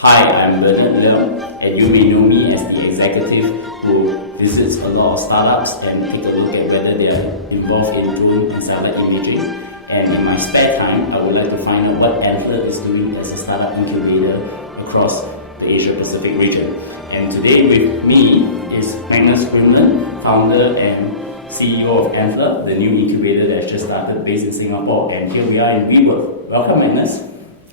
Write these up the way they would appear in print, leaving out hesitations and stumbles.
Hi, I'm Bernard Leong, and you may know me as the executive who visits a lot of startups and take a look at whether they are involved in drone and satellite imaging. And in my spare time, I would like to find out what Antler is doing as a startup incubator across the Asia-Pacific region. And today with me is Magnus Grimeland, founder and CEO of Antler, the new incubator that just started based in Singapore. And here we are in WeWork. Welcome, Magnus.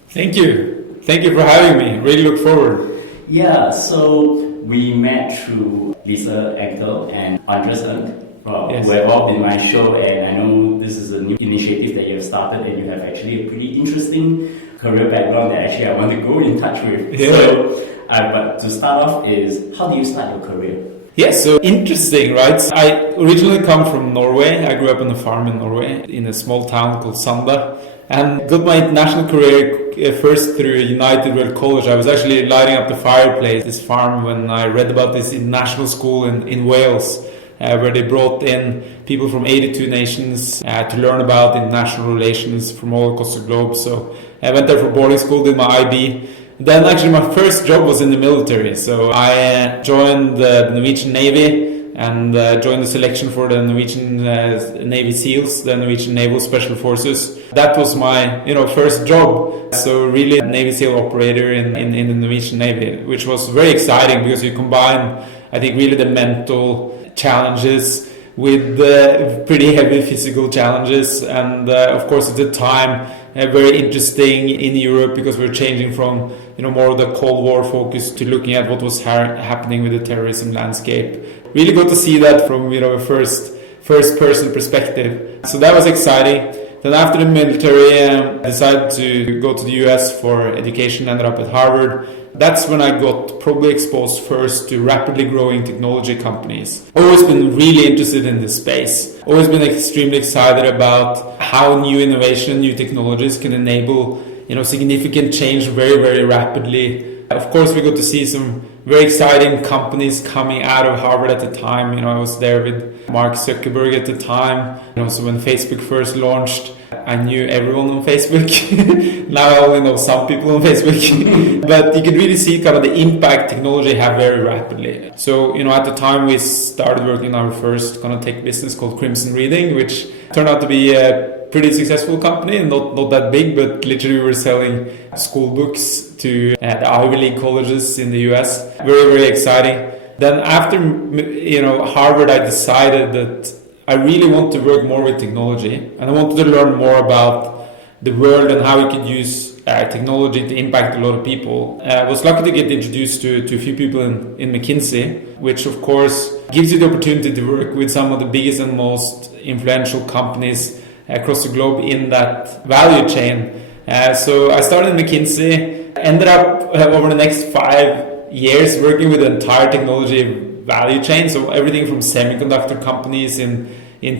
Thank you. Thank you for having me. Really look forward. Yeah, so we met through Lisa Enkel and Andres Yes. who have all been my show, and I know this is a new initiative that you have started, and you have actually a pretty interesting career background that actually I want to go in touch with. Yeah. So, but to start off is, how do you start your career? Yeah, so interesting, right? I originally come from Norway. I grew up on a farm in Norway in a small town called Sanda, and got my international career first through United World College. I was actually lighting up the fireplace, this farm, when I read about this international school in Wales, where they brought in people from 82 nations to learn about international relations from all across the globe. So I went there for boarding school, did my IB. Then actually my first job was in the military. So I joined the Norwegian Navy and joined the selection for the Norwegian Navy SEALs, the Norwegian Naval Special Forces. That was my first job. So really a Navy SEAL operator in the Norwegian Navy, which was very exciting because you combine, I think, really the mental challenges with pretty heavy physical challenges. And of course at the time, very interesting in Europe because we're changing from more of the Cold War focus to looking at what was happening with the terrorism landscape. Really got to see that from a first person perspective. So that was exciting. Then after the military, I decided to go to the US for education, ended up at Harvard. That's when I got probably exposed first to rapidly growing technology companies. Always been really interested in this space. Always been extremely excited about how new innovation, new technologies can enable significant change very, very rapidly. Of course, we got to see some very exciting companies coming out of Harvard at the time. I was there with Mark Zuckerberg at the time. So when Facebook first launched, I knew everyone on Facebook. Now I only know some people on Facebook. But you could really see kind of the impact technology had very rapidly. So, at the time we started working on our first kind of tech business called Crimson Reading, which turned out to be a pretty successful company, not that big, but literally we were selling school books to the Ivy League colleges in the US. Very, very exciting. Then after Harvard, I decided that I really want to work more with technology, and I wanted to learn more about the world and how we could use technology to impact a lot of people. I was lucky to get introduced to a few people in McKinsey, which of course gives you the opportunity to work with some of the biggest and most influential companies across the globe in that value chain. So I started in McKinsey, ended up over the next 5 years working with the entire technology value chain. So everything from semiconductor companies in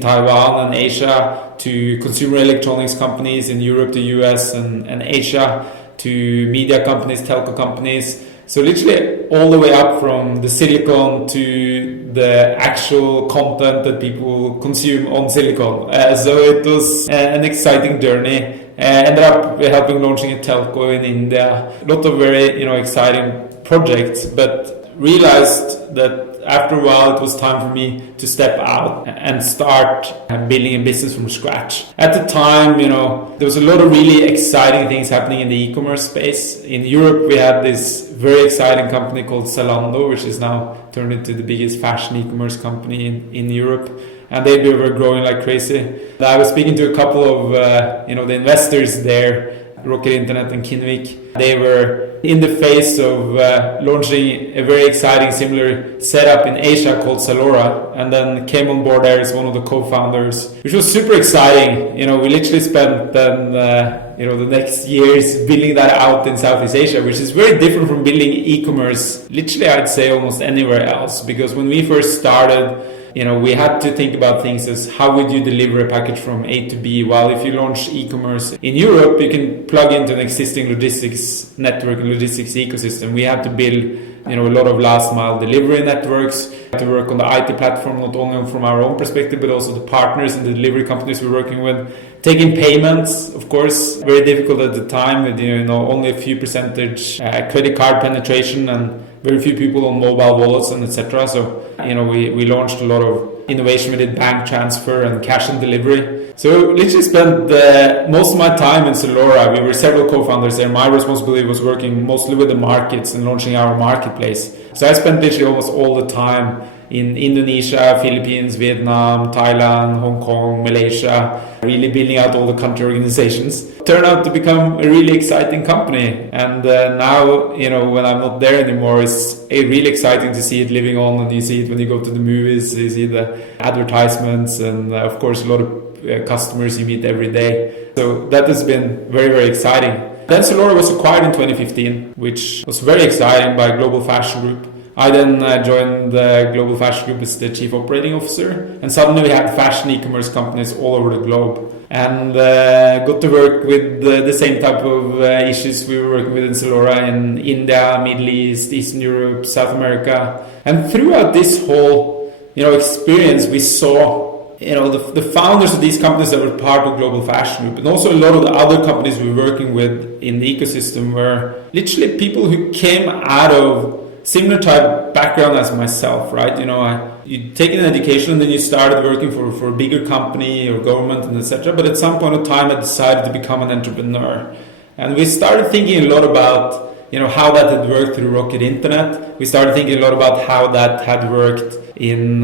Taiwan and Asia to consumer electronics companies in Europe to US and Asia to media companies, telco companies. So literally all the way up from the silicon to the actual content that people consume on silicon. So it was an exciting journey. Ended up helping launching a telco in India. A lot of very exciting projects, but realized that after a while it was time for me to step out and start building a business from scratch. At the time, there was a lot of really exciting things happening in the e-commerce space. In Europe, we had this very exciting company called Zalora, which is now turned into the biggest fashion e-commerce company in Europe. And they were growing like crazy. I was speaking to a couple of the investors there, Rocket Internet and Kinnevik. They were in the phase of launching a very exciting similar setup in Asia called Zalora, and then came on board there as one of the co-founders, which was super exciting. We literally spent then the next years building that out in Southeast Asia, which is very different from building e-commerce literally I'd say almost anywhere else, because when we first started, we had to think about things as how would you deliver a package from A to B. While if you launch e-commerce in Europe, you can plug into an existing logistics network and logistics ecosystem. We had to build a lot of last mile delivery networks, to work on the IT platform, not only from our own perspective, but also the partners and the delivery companies we're working with. Taking payments, of course, very difficult at the time with only a few percentage credit card penetration and very few people on mobile wallets and etc. So we launched a lot of innovation. We did bank transfer and cash and delivery. So literally spent most of my time in Zalora. We were several co-founders there. My responsibility was working mostly with the markets and launching our marketplace. So I spent literally almost all the time in Indonesia, Philippines, Vietnam, Thailand, Hong Kong, Malaysia, really building out all the country organizations. Turned out to become a really exciting company. And now, when I'm not there anymore, it's really exciting to see it living on. And you see it when you go to the movies, you see the advertisements, and of course, a lot of customers you meet every day. So that has been very, very exciting. Then Zalora was acquired in 2015, which was very exciting by Global Fashion Group. I then joined the Global Fashion Group as the Chief Operating Officer, and suddenly we had fashion e-commerce companies all over the globe, and got to work with the same type of issues we were working with in Zalora in India, Middle East, Eastern Europe, South America. And throughout this whole experience, we saw the founders of these companies that were part of Global Fashion Group, and also a lot of the other companies we were working with in the ecosystem, were literally people who came out of similar type background as myself, right? You take an education and then you started working for a bigger company or government and etc. But at some point in time, I decided to become an entrepreneur, and we started thinking a lot about how that had worked through Rocket Internet. We started thinking a lot about how that had worked in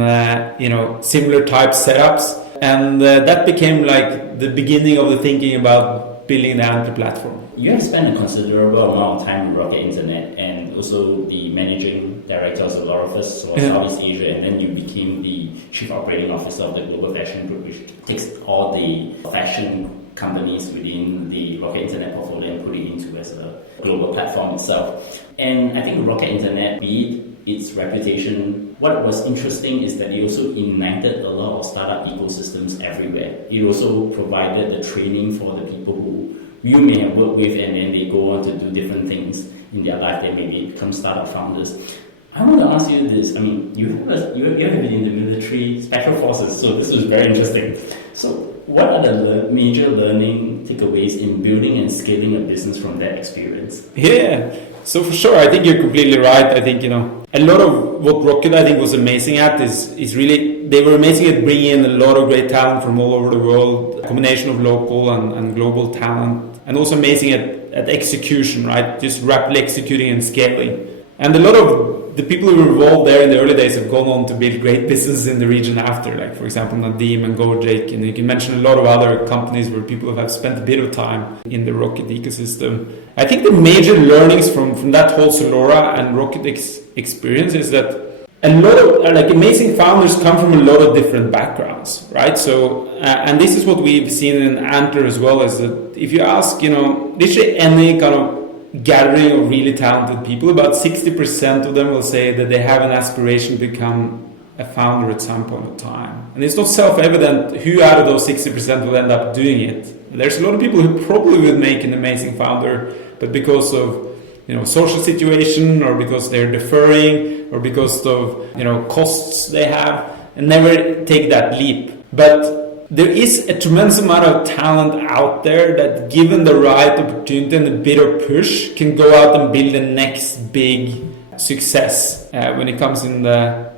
similar type setups, and that became like the beginning of the thinking about building the Antler platform. You have spent a considerable amount of time in Rocket Internet and also the managing director of Zalora first for Southeast Asia, and then you became the Chief Operating Officer of the Global Fashion Group, which takes all the fashion companies within the Rocket Internet portfolio and put it into as a global platform itself. And I think Rocket Internet, be it its reputation, what was interesting is that it also ignited a lot of startup ecosystems everywhere. It also provided the training for the people who you may have worked with, and then they go on to do different things in their life. They maybe become startup founders. I want to ask you this. I mean, you have been in the military, special forces, so this was very interesting. So what are the major learning takeaways in building and scaling a business from that experience? Yeah, so for sure, I think you're completely right. I think, a lot of what Rocket, I think, was amazing at is really, they were amazing at bringing in a lot of great talent from all over the world, a combination of local and global talent, and also amazing at execution, right? Just rapidly executing and scaling. And a lot of the people who were involved there in the early days have gone on to build great businesses in the region after, like, for example, Nadeem and Gojek. And you can mention a lot of other companies where people have spent a bit of time in the Rocket ecosystem. I think the major learnings from that whole Zalora and Rocket experience is that a lot of amazing founders come from a lot of different backgrounds, right? So, and this is what we've seen in Antler as well, is that if you ask, literally any kind of gathering of really talented people, about 60% of them will say that they have an aspiration to become a founder at some point in time. And it's not self-evident who out of those 60% will end up doing it. There's a lot of people who probably would make an amazing founder, but because of social situation, or because they're deferring, or because of costs they have, and never take that leap. But there is a tremendous amount of talent out there that, given the right opportunity and a bit of push, can go out and build the next big success when it comes in the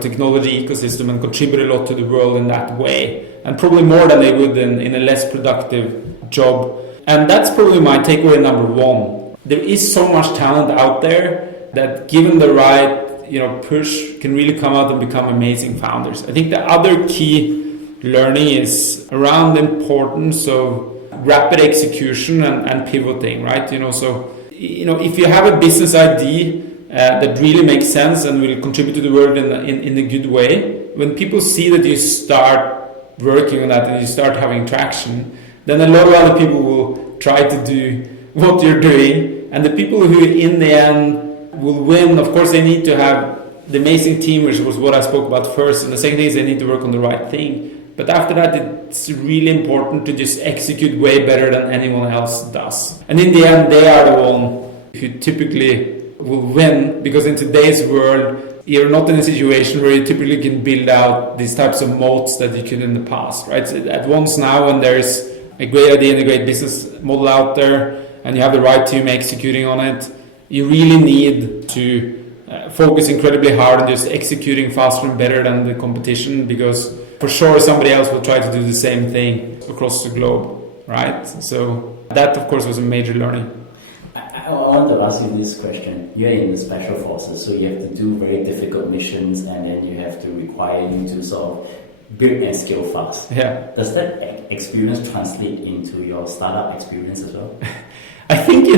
technology ecosystem, and contribute a lot to the world in that way, and probably more than they would in a less productive job. And that's probably my takeaway number one. There is so much talent out there that, given the right push, can really come out and become amazing founders. I think the other key learning is around the importance of rapid execution and pivoting, right? So if you have a business idea that really makes sense and will contribute to the world in a good way, when people see that you start working on that and you start having traction, then a lot of other people will try to do what you're doing. And the people who in the end will win, of course, they need to have the amazing team, which was what I spoke about first. And the second thing is they need to work on the right thing. But after that, it's really important to just execute way better than anyone else does. And in the end, they are the one who typically will win, because in today's world, you're not in a situation where you typically can build out these types of moats that you could in the past, right? So at once now, when there's a great idea and a great business model out there, and you have the right team executing on it, you really need to focus incredibly hard on just executing faster and better than the competition, because for sure somebody else will try to do the same thing across the globe, right? So that, of course, was a major learning. I want to ask you this question. You're in the special forces, so you have to do very difficult missions, and then you have to require you to sort of build and scale fast. Yeah. Does that experience translate into your startup experience as well? I think,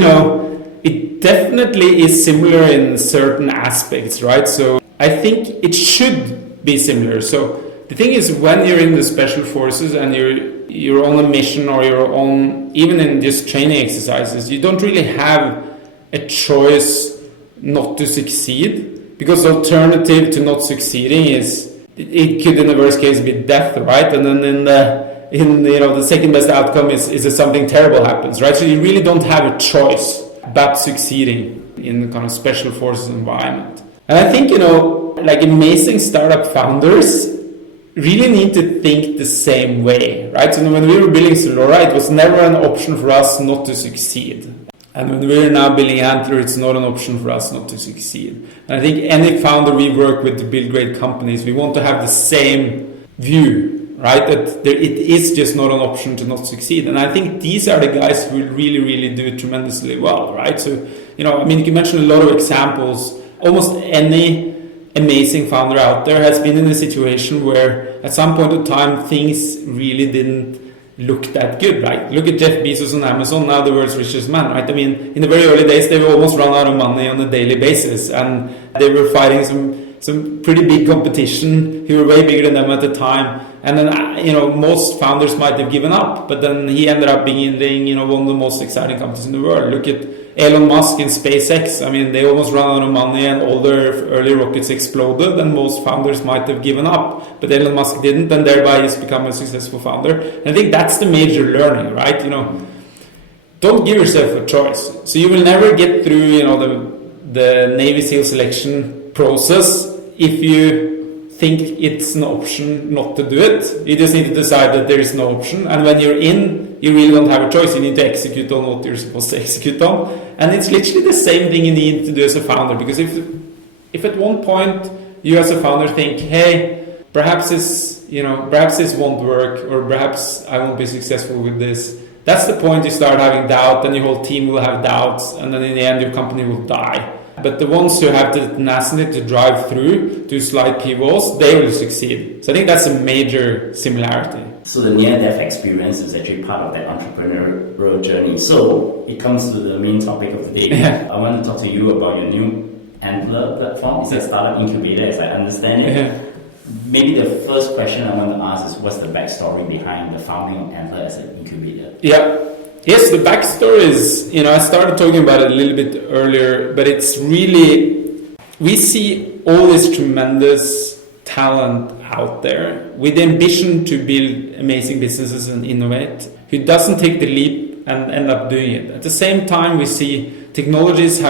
it definitely is similar in certain aspects, right? So I think it should be similar. So the thing is, when you're in the special forces and you're on a mission, or you're on, even in just training exercises, you don't really have a choice not to succeed, because the alternative to not succeeding is, it could in the worst case be death, right? And then the second best outcome is that something terrible happens, right? So you really don't have a choice but succeeding in the kind of special forces environment. And I think, like amazing startup founders really need to think the same way, right? So when we were building Zalora, it was never an option for us not to succeed. And when we're now building Antler, it's not an option for us not to succeed. And I think any founder we work with to build great companies, we want to have the same view, right? That it is just not an option to not succeed. And I think these are the guys who really, really do it tremendously well, right? So, you can mention a lot of examples. Almost any amazing founder out there has been in a situation where at some point in time things really didn't look that good, right? Look at Jeff Bezos on Amazon, now the world's richest man, right? I mean, in the very early days, they were almost run out of money on a daily basis, and they were fighting some pretty big competition who were way bigger than them at the time. And then, most founders might have given up, but then he ended up being, one of the most exciting companies in the world. Look at Elon Musk and SpaceX. I mean, they almost ran out of money and all their early rockets exploded, and most founders might have given up, but Elon Musk didn't, and thereby he's become a successful founder. And I think that's the major learning, right? Don't give yourself a choice. So you will never get through, the Navy SEAL selection process if you think it's an option not to do it. You just need to decide that there is no option, and when you're in, you really don't have a choice. You need to execute on what you're supposed to execute on, and it's literally the same thing you need to do as a founder. Because if at one point you as a founder think, hey, perhaps this won't work, or perhaps I won't be successful with this, that's the point you start having doubt, and your whole team will have doubts, and then in the end your company will die. But the ones who have the tenacity to drive through, to slide pivots, they will succeed. So I think that's a major similarity. So the near-death experience is actually part of that entrepreneurial journey. So it comes to the main topic of the day. Yeah. I want to talk to you about your new Antler platform. It's a startup incubator, as I understand it. Yeah. Maybe the first question I want to ask is, what's the backstory behind the founding of Antler as an incubator? Yeah. Yes, the backstory is, I started talking about it a little bit earlier, but it's really, we see all this tremendous talent out there with the ambition to build amazing businesses and innovate, who doesn't take the leap and end up doing it. At the same time, we see technologies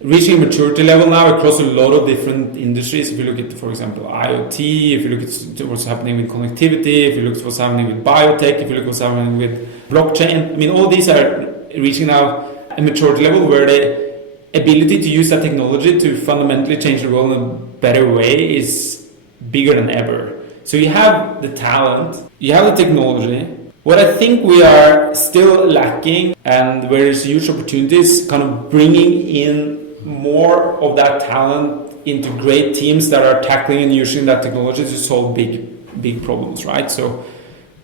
reaching a maturity level now across a lot of different industries. If you look at, for example, IoT, if you look at what's happening with connectivity, if you look at what's happening with biotech, if you look at what's happening with blockchain, I mean, all these are reaching now a maturity level where the ability to use that technology to fundamentally change the world in a better way is bigger than ever. So you have the talent, you have the technology. What I think we are still lacking, and where there's huge opportunities, kind of bringing in more of that talent into great teams that are tackling and using that technology to solve big problems, right? So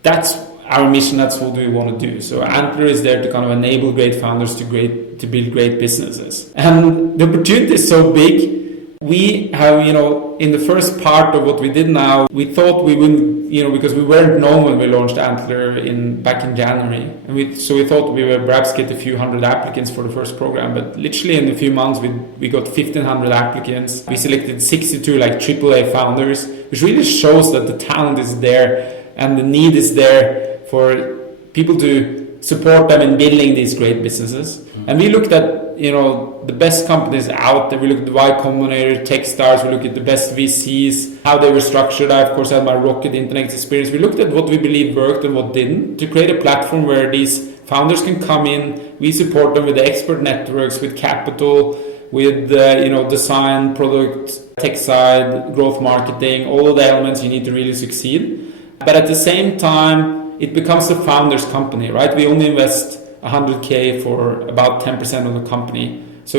that's our mission. That's what we want to do. So Antler is there to kind of enable great founders to build great businesses. And the opportunity is so big. we have, in the first part of what we did now, we thought we wouldn't, because we weren't known when we launched Antler back in January. And so we thought we would perhaps get a few hundred applicants for the first program. But literally in a few months, we got 1,500 applicants. We selected 62 like AAA founders, which really shows that the talent is there and the need is there for people to support them in building these great businesses. And we looked at, the best companies out there. We looked at the Y Combinator, Techstars, we looked at the best VCs, how they were structured. I, of course, had my Rocket Internet experience. We looked at what we believe worked and what didn't to create a platform where these founders can come in. We support them with the expert networks, with capital, with design, product, tech side, growth marketing, all of the elements you need to really succeed. But at the same time, it becomes the founder's company, right? We only invest 100K for about 10% of the company. So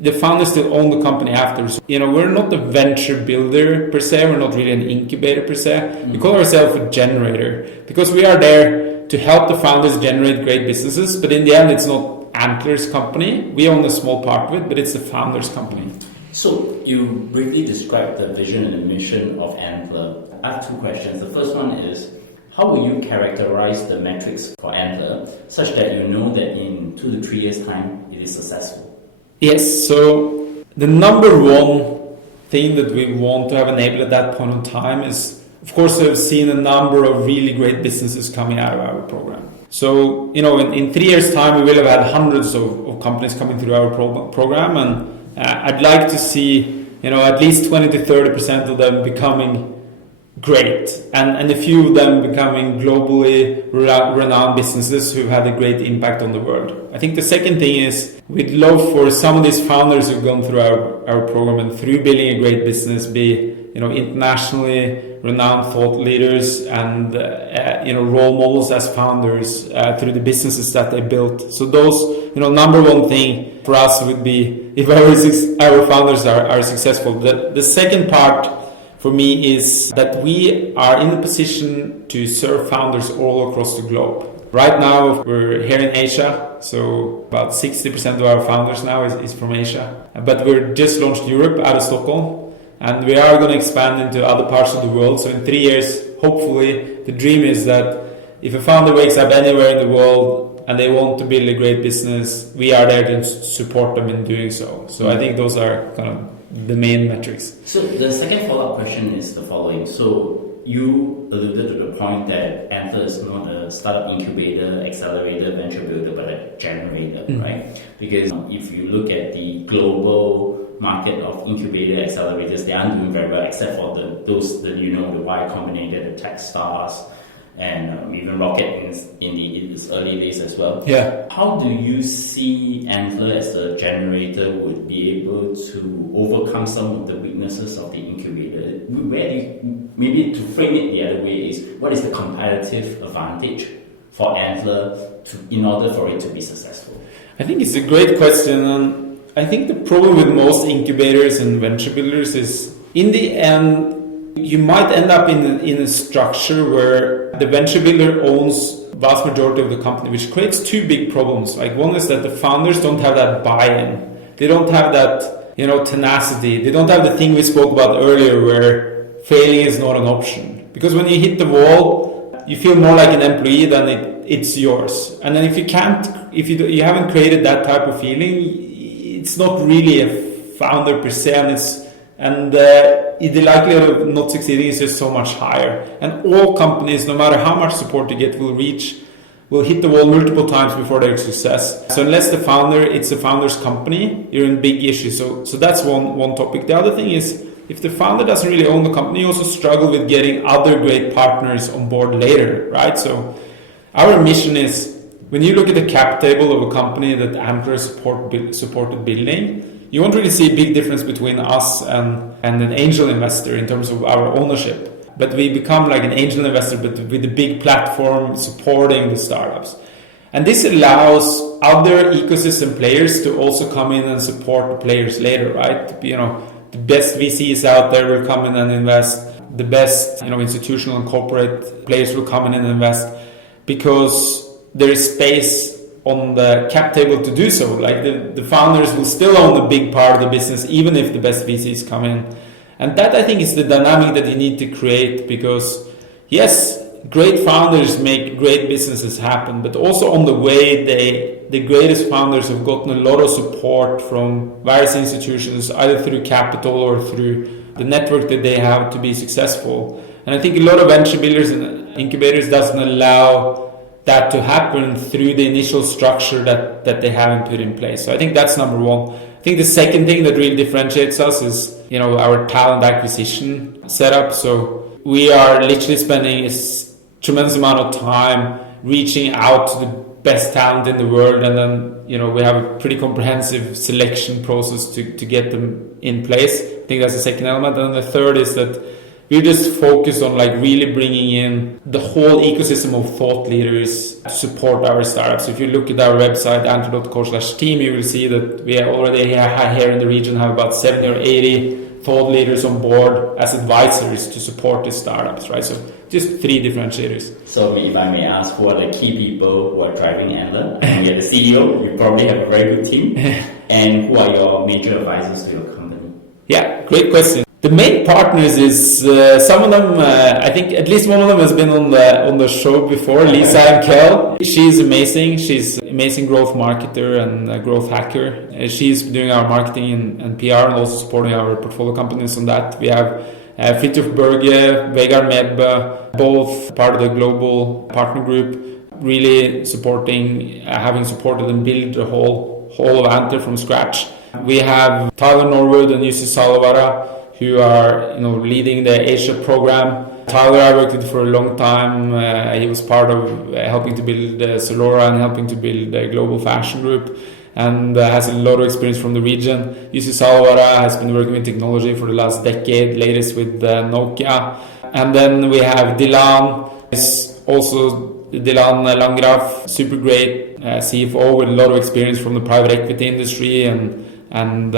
the founders still own the company after. So, we're not a venture builder per se. We're not really an incubator per se. We call ourselves a generator because we are there to help the founders generate great businesses. But in the end, it's not Antler's company. We own a small part of it, but it's the founder's company. So you briefly described the vision and the mission of Antler. I have two questions. The first one is, how will you characterize the metrics for Antler such that you know that in 2 to 3 years' time it is successful? Yes, so the number one thing that we want to have enabled at that point in time is, of course, we've seen a number of really great businesses coming out of our program. So, in 3 years' time, we will have had hundreds of companies coming through our program, and I'd like to see, at least 20 to 30% of them becoming great, and a few of them becoming globally renowned businesses who've had a great impact on the world. I think the second thing is we'd love for some of these founders who've gone through our program and through building a great business be internationally renowned thought leaders and role models as founders through the businesses that they built. So those, number one thing for us would be if our founders are successful. The second part for me is that we are in a position to serve founders all across the globe. Right now, we're here in Asia, so about 60% of our founders now is from Asia. But we're just launched Europe out of Stockholm, and we are going to expand into other parts of the world. So in 3 years, hopefully, the dream is that if a founder wakes up anywhere in the world and they want to build a great business, we are there to support them in doing so. So I think those are kind of the main metrics. So the second follow-up question is the following. So you alluded to the point that Antler is not a startup incubator, accelerator, venture builder, but a generator, right? Because if you look at the global market of incubator accelerators, they aren't doing very well, except for those that the Y Combinator, the Techstars, and even Rocket in its early days as well. Yeah. How do you see Antler as a generator would be able to overcome some of the weaknesses of the incubator? Maybe to frame it the other way is, what is the competitive advantage for Antler in order for it to be successful? I think it's a great question, and I think the problem with most incubators and venture builders is, in the end, you might end up in a structure where the venture builder owns vast majority of the company, which creates two big problems. Like, one is that the founders don't have that buy-in. They don't have that, tenacity. They don't have the thing we spoke about earlier where failing is not an option. Because when you hit the wall, you feel more like an employee than it's yours. And then if you haven't created that type of feeling, it's not really a founder per se, and the likelihood of not succeeding is just so much higher. And all companies, no matter how much support you get, will hit the wall multiple times before their success. So unless it's the founder's company, you're in big issues. So that's one topic. The other thing is, if the founder doesn't really own the company, you also struggle with getting other great partners on board later, right? So our mission is, when you look at the cap table of a company that Antler supported building, you won't really see a big difference between us and an angel investor in terms of our ownership. But we become like an angel investor, but with a big platform supporting the startups. And this allows other ecosystem players to also come in and support the players later, right? The best VCs out there will come in and invest. The best, institutional and corporate players will come in and invest, because there is space on the cap table to do so. Like the founders will still own a big part of the business, even if the best VCs come in. And that, I think, is the dynamic that you need to create, because yes, great founders make great businesses happen, but also on the way, the greatest founders have gotten a lot of support from various institutions, either through capital or through the network that they have to be successful. And I think a lot of venture builders and incubators doesn't allow that to happen through the initial structure that they haven't put in place. So I think that's number one. I think the second thing that really differentiates us is, our talent acquisition setup. So we are literally spending a tremendous amount of time reaching out to the best talent in the world, and then we have a pretty comprehensive selection process to get them in place. I think that's the second element. And the third is that we just focus on really bringing in the whole ecosystem of thought leaders to support our startups. If you look at our website, antler.co/team, you will see that we already here in the region have about 70 or 80 thought leaders on board as advisors to support the startups, right? So just 3 differentiators. So if I may ask, who are the key people who are driving Antler? You're the CEO, you probably have a very good team. And who are your major advisors to your company? Yeah, great question. The main partners is some of them. I think at least one of them has been on the show before. Lisa and Kel. She's amazing. She's an amazing growth marketer and a growth hacker. She's doing our marketing and PR and also supporting our portfolio companies on that. We have Fridtjof Berge, Vegard Medbe, both part of the global partner group, really supporting, having supported and built the whole of Antler from scratch. We have Tyler Norwood and Jussi Zalora, who are leading the Asia program. Tyler, I worked with for a long time. He was part of helping to build Zalora and helping to build a global fashion group, and has a lot of experience from the region. Jussi Zalora has been working with technology for the last decade, latest with Nokia. And then we have Dilan, is also Dilan Landgraf, super great CFO with a lot of experience from the private equity industry and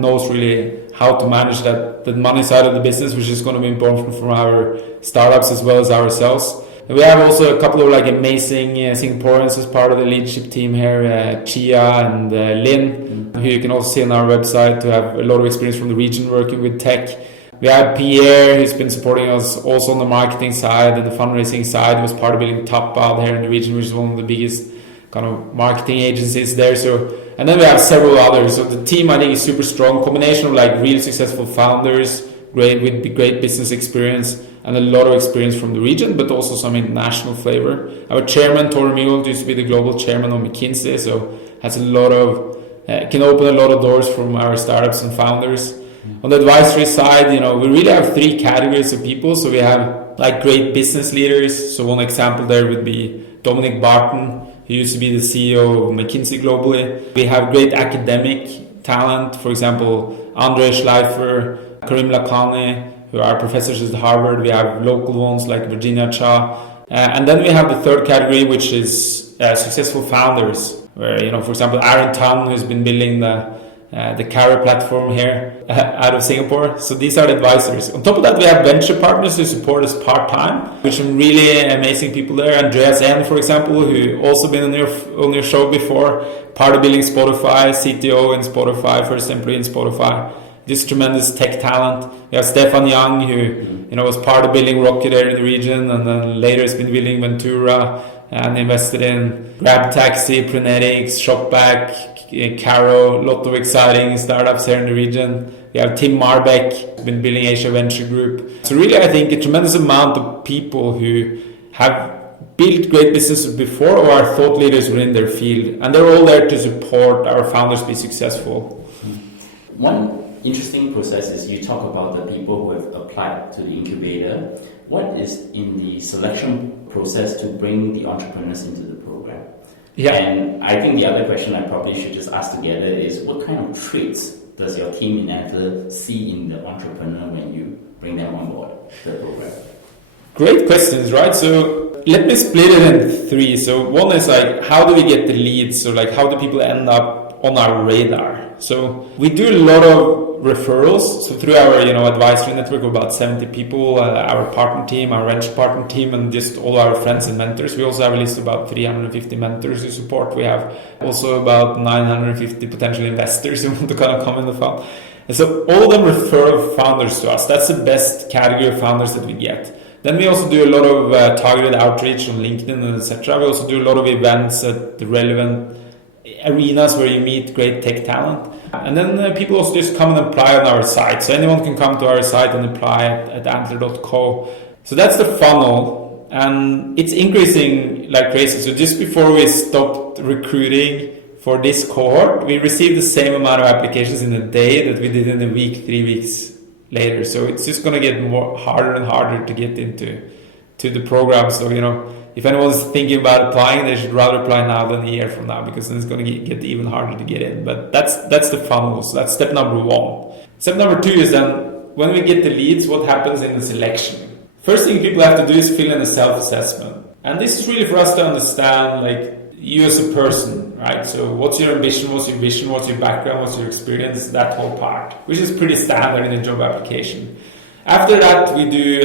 knows really how to manage that money side of the business, which is going to be important for our startups as well as ourselves. And we have also a couple of amazing Singaporeans as part of the leadership team here, Chia and Lin, who you can also see on our website, who have a lot of experience from the region working with tech. We have Pierre, who's been supporting us also on the marketing side and the fundraising side. He was part of building Top out here in the region, which is one of the biggest kind of marketing agencies there. And then we have several others. So the team, I think, is super strong. Combination of real successful founders, with great business experience and a lot of experience from the region, but also some international flavor. Our chairman, Tore Mule, used to be the global chairman of McKinsey, so has a lot of can open a lot of doors from our startups and founders. On the advisory side, we really have 3 categories of people. So we have great business leaders. So one example there would be Dominic Barton, who used to be the CEO of McKinsey globally. We have great academic talent, for example, Andre Schleifer, Karim Lakhani, who are professors at Harvard. We have local ones like Virginia Cha. And then we have the third category, which is successful founders, where, for example, Aaron Tan, who's been building the Carry platform here out of Singapore. So these are the advisors. On top of that, we have venture partners who support us part-time, which are really amazing people there. Andreas N, for example, who also been on your show before, part of building Spotify, CTO in Spotify, first employee in Spotify. Just tremendous tech talent. We have Stefan Young, who was part of building Rocket there in the region, and then later has been building Ventura and invested in Grab Taxi, Prenetics, Shopback, Caro, a lot of exciting startups here in the region. We have Tim Marbeck, been building Asia Venture Group. So really, I think a tremendous amount of people who have built great businesses before or are thought leaders within their field, and they're all there to support our founders be successful. One interesting process is you talk about the people who have applied to the incubator. What is in the selection process to bring the entrepreneurs into the program? Yeah. And I think the other question I probably should just ask together is, what kind of traits does your team in Antler see in the entrepreneur when you bring them on board the program? Great questions, right? So let me split it in 3. So one is how do we get the leads? So how do people end up on our radar? So we do a lot of referrals. So through our advisory network of about 70 people, our partner team, our venture partner team, and just all our friends and mentors. We also have a list of about 350 mentors who support. We have also about 950 potential investors who want to kind of come in the fund. And so all of them refer founders to us. That's the best category of founders that we get. Then we also do a lot of targeted outreach on LinkedIn and etc. We also do a lot of events at the relevant arenas where you meet great tech talent. And then people also just come and apply on our site. So anyone can come to our site and apply at antler.co. So that's the funnel. And it's increasing like crazy. So just before we stopped recruiting for this cohort, we received the same amount of applications in a day that we did in a week, 3 weeks later. So it's just going to get harder and harder to get into the program. So, if anyone's thinking about applying, they should rather apply now than a year from now, because then it's going to get even harder to get in. But that's the funnel. So that's step number 1. Step number 2 is then when we get the leads, what happens in the selection? First thing people have to do is fill in a self-assessment. And this is really for us to understand, like, you as a person, right? So what's your ambition, what's your vision, what's your background, what's your experience, that whole part, which is pretty standard in a job application. After that, we do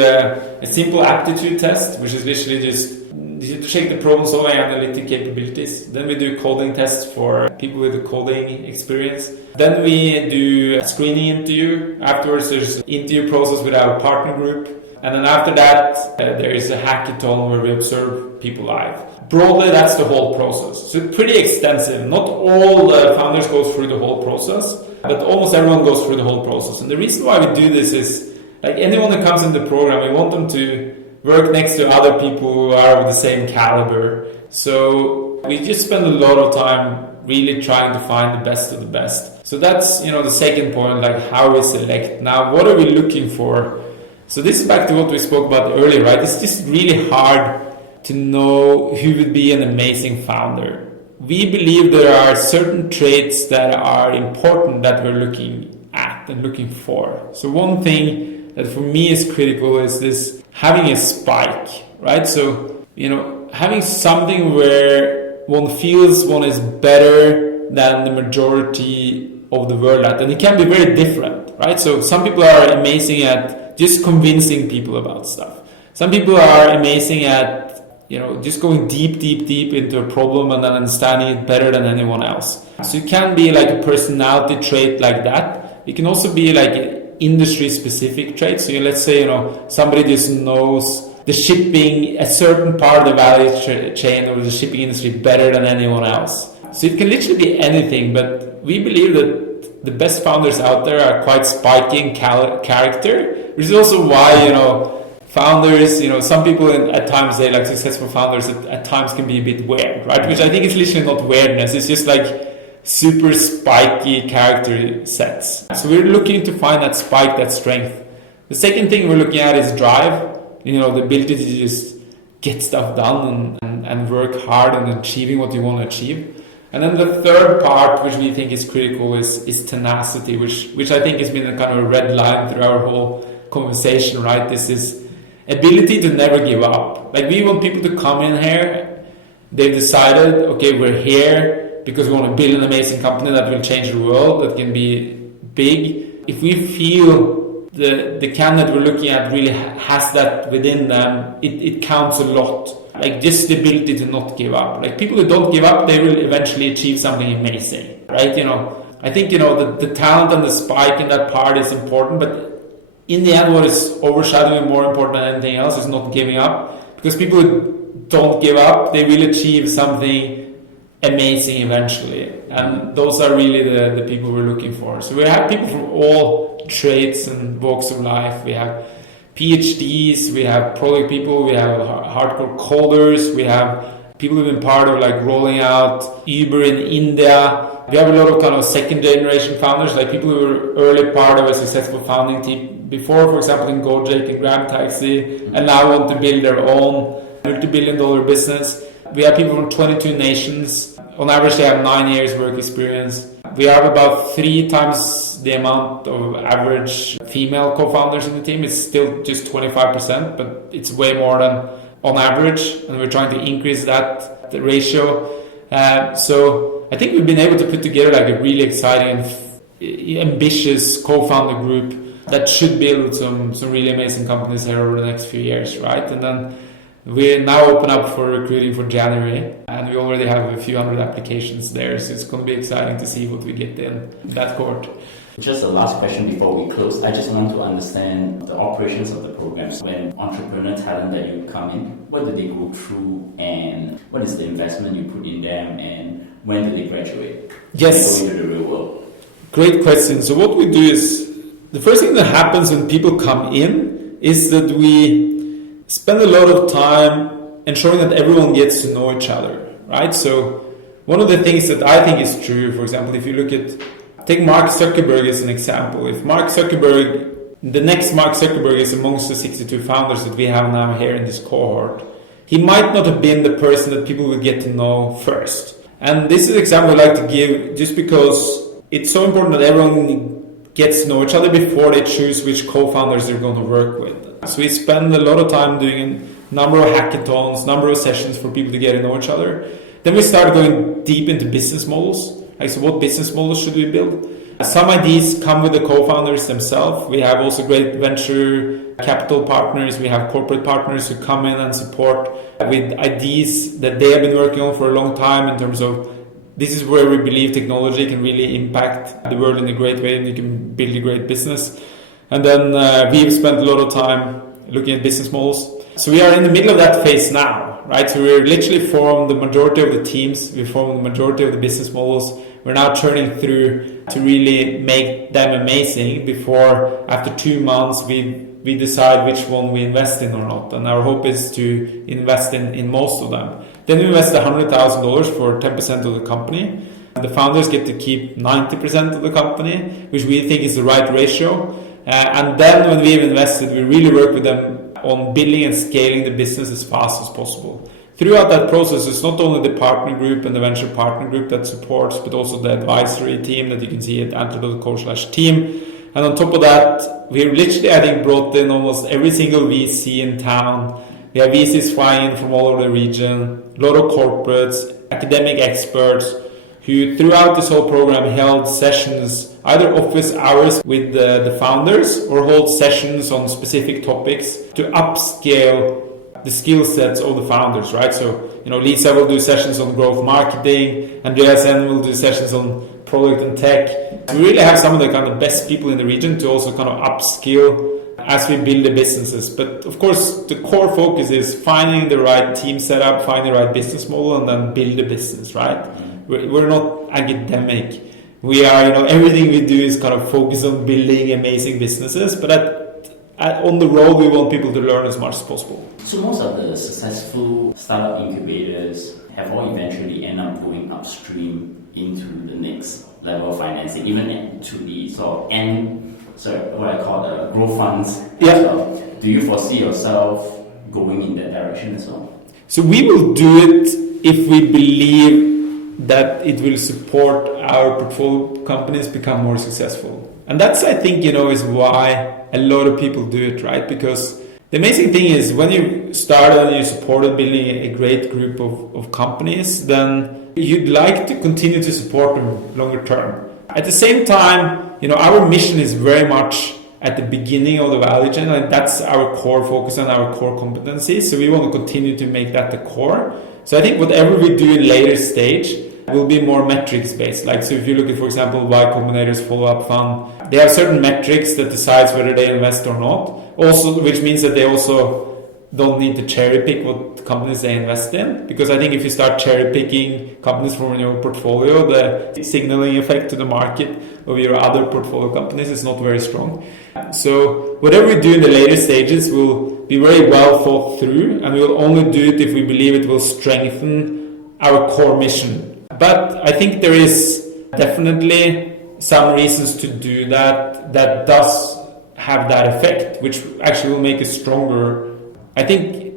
a simple aptitude test, which is literally just to check the problem-solving analytic capabilities. Then we do coding tests for people with a coding experience. Then we do a screening interview. Afterwards, there's an interview process with our partner group. And then after that, there is a hackathon where we observe people live. Broadly, that's the whole process. So it's pretty extensive. Not all the founders go through the whole process, but almost everyone goes through the whole process. And the reason why we do this is, like, anyone that comes in the program, we want them to work next to other people who are of the same caliber. So we just spend a lot of time really trying to find the best of the best. So that's, the second point, like how we select. Now, what are we looking for? So this is back to what we spoke about earlier, right? It's just really hard to know who would be an amazing founder. We believe there are certain traits that are important that we're looking at and looking for. So one thing that for me is critical is this having a spike, right? So, having something where one feels one is better than the majority of the world at. And it can be very different, right? So some people are amazing at just convincing people about stuff. Some people are amazing at, just going deep into a problem and then understanding it better than anyone else. So it can be like a personality trait like that. It can also be like an industry-specific trait. So let's say, somebody just knows the shipping, a certain part of the value chain or the shipping industry better than anyone else. So it can literally be anything, but we believe that the best founders out there are quite spiky in character, which is also why, founders, some people at times say like successful founders at times can be a bit weird, right? Which I think is literally not weirdness. It's just like super spiky character sets. So we're looking to find that spike, that strength. The second thing we're looking at is drive, the ability to just get stuff done and work hard on achieving what you want to achieve. And then the third part, which we think is critical, is tenacity, which I think has been a kind of a red line through our whole conversation, right? This is ability to never give up. Like, we want people to come in here, they've decided, okay, we're here because we want to build an amazing company that will change the world, that can be big. If we feel the candidate we're looking at really has that within them, it counts a lot. Like, just the ability to not give up. Like, people who don't give up, they will eventually achieve something amazing, right? I think, the talent and the spike in that part is important, but in the end, what is overshadowing more important than anything else is not giving up. Because people who don't give up, they will achieve something amazing eventually. And those are really the people we're looking for. So we have people from all trades and walks of life. We have PhDs, we have product people, we have hardcore coders, we have people who've been part of like rolling out Uber in India. We have a lot of kind of second generation founders, like people who were early part of a successful founding team before, for example, in Gojek and Grab Taxi, and now want to build their own multi-billion-dollar business. We have people from 22 nations. On average, they have 9 years work experience. We have about 3 times the amount of average female co-founders in the team. It's still just 25%, but it's way more than on average, and we're trying to increase the ratio. So I think we've been able to put together like a really exciting and ambitious co-founder group that should build some really amazing companies here over the next few years, right? And then we now open up for recruiting for January, and we already have a few hundred applications there, so it's going to be exciting to see what we get in that cohort. Just a last question before we close. I just want to understand the operations of the programs. When entrepreneur talent that you come in, what do they go through, and what is the investment you put in them, and when do they graduate? Yes. And go into the real world? Great question. So what we do is, the first thing that happens when people come in is that we spend a lot of time ensuring that everyone gets to know each other, right? So one of the things that I think is true, for example, if you look at, take Mark Zuckerberg as an example. If Mark Zuckerberg, the next Mark Zuckerberg is amongst the 62 founders that we have now here in this cohort, he might not have been the person that people will get to know first. And this is an example I like to give just because it's so important that everyone gets to know each other before they choose which co-founders they're going to work with. So we spend a lot of time doing a number of hackathons, number of sessions for people to get to know each other. Then we start going deep into business models. Like, so what business models should we build? Some ideas come with the co-founders themselves. We have also great venture capital partners. We have corporate partners who come in and support with ideas that they have been working on for a long time in terms of this is where we believe technology can really impact the world in a great way and you can build a great business. And then we've spent a lot of time looking at business models. So we are in the middle of that phase now, right? So we're literally formed the majority of the teams. We formed the majority of the business models. We're now churning through to really make them amazing before, after 2 months, we decide which one we invest in or not. And our hope is to invest in most of them. Then we invest $100,000 for 10% of the company. The founders get to keep 90% of the company, which we think is the right ratio. And then when we've invested, we really work with them on building and scaling the business as fast as possible. Throughout that process, it's not only the partner group and the venture partner group that supports, but also the advisory team that you can see at antler.co/team. And on top of that, we literally, I think, brought in almost every single VC in town. We have VCs flying in from all over the region, a lot of corporates, academic experts, who throughout this whole program held sessions, either office hours with the founders or hold sessions on specific topics to upscale the skill sets of the founders, right? So, Lisa will do sessions on growth marketing, Andreas N will do sessions on product and tech. We really have some of the kind of best people in the region to also kind of upskill as we build the businesses. But of course, the core focus is finding the right team setup, finding the right business model, and then build the business, right? We're not academic. We are, everything we do is kind of focused on building amazing businesses, but on the road, we want people to learn as much as possible. So most of the successful startup incubators have all eventually end up going upstream into the next level of financing, even to the sort of what I call the growth funds. Yeah. So do you foresee yourself going in that direction as well? So we will do it if we believe that it will support our portfolio companies become more successful. And that's, I think, is why a lot of people do it, right? Because the amazing thing is when you start and you supported building a great group of companies, then you'd like to continue to support them longer term. At the same time, our mission is very much at the beginning of the value chain, and that's our core focus and our core competencies. So we want to continue to make that the core. So I think whatever we do in later stage will be more metrics based. Like, so if you look at, for example, Y Combinator's follow-up fund, they have certain metrics that decides whether they invest or not. Also, which means that they also don't need to cherry pick what companies they invest in. Because I think if you start cherry picking companies from your portfolio, the signaling effect to the market of your other portfolio companies is not very strong. So whatever we do in the later stages will be very well thought through, and we will only do it if we believe it will strengthen our core mission. But I think there is definitely some reasons to do that does have that effect, which actually will make us stronger. I think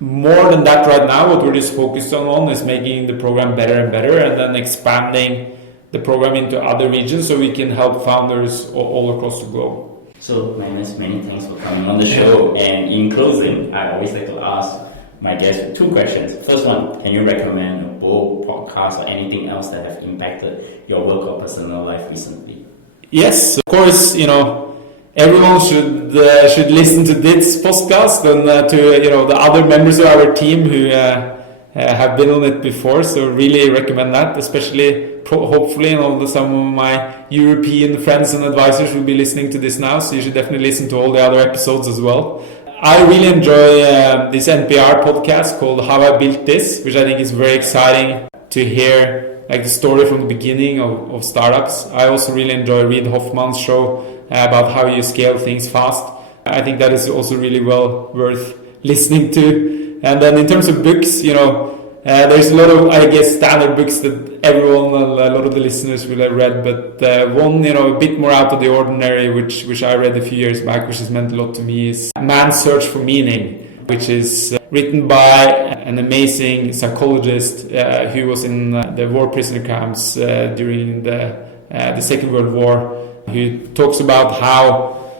more than that right now, what we're just focused on is making the program better and better, and then expanding the program into other regions so we can help founders all across the globe. So, Magnus, many thanks for coming on the show. And in closing, I always like to ask my guests 2 questions. First one, can you recommend a book, podcast, or anything else that have impacted your work or personal life recently? Yes, of course, everyone should listen to this podcast and to the other members of our team who have been on it before. So really recommend that, especially hopefully some of my European friends and advisors will be listening to this now. So you should definitely listen to all the other episodes as well. I really enjoy this NPR podcast called How I Built This, which I think is very exciting to hear the story from the beginning of startups. I also really enjoy Reid Hoffman's show about how you scale things fast. I think that is also really well worth listening to. And then in terms of books, there's a lot of, I guess, standard books that everyone, a lot of the listeners will have read, but one, a bit more out of the ordinary, which I read a few years back, which has meant a lot to me, is Man's Search for Meaning, which is written by an amazing psychologist who was in the war prisoner camps during the Second World War, who talks about how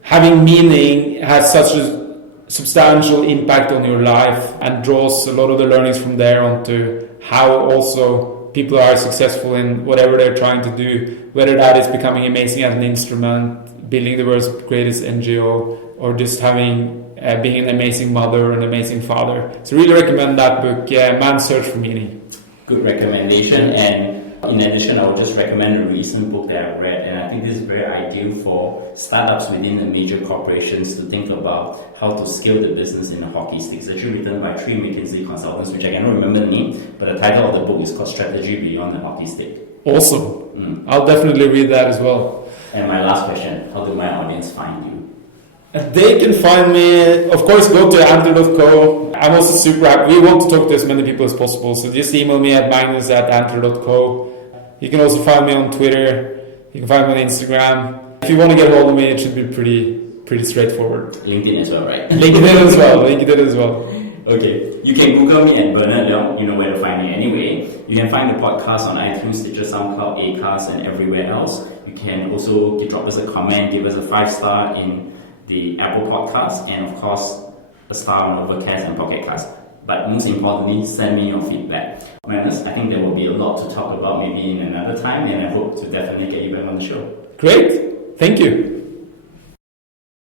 having meaning has such a substantial impact on your life and draws a lot of the learnings from there onto how also people are successful in whatever they're trying to do, whether that is becoming amazing as an instrument, building the world's greatest NGO, or just being an amazing mother, an amazing father. So really recommend that book, Man's Search for Meaning. Good recommendation. And in addition, I would just recommend a recent book that I read, and I think this is very ideal for startups within the major corporations to think about how to scale the business in a hockey stick. It's actually written by 3 McKinsey consultants, which I cannot remember the name, but the title of the book is called Strategy Beyond the Hockey Stick. Awesome. I'll definitely read that as well. And my last question, how do my audience find you? They can find me, of course, go to antler.co. I'm also super happy. We want to talk to as many people as possible, so just email me at magnus@antler.co. You can also find me on Twitter. You can find me on Instagram. If you want to get hold of me, it should be pretty straightforward. LinkedIn as well, right? LinkedIn as well. Okay, you can Google me at Bernard Leong. You know where to find me anyway. You can find the podcast on iTunes, Stitcher, SoundCloud, Acast, and everywhere else. You can also drop us a comment, give us a 5-star in the Apple Podcast, and of course a star on Overcast and Pocket Cast. But most importantly, send me your feedback. Magnus, I think there will be a lot to talk about maybe in another time, and I hope to definitely get you back on the show. Great, thank you.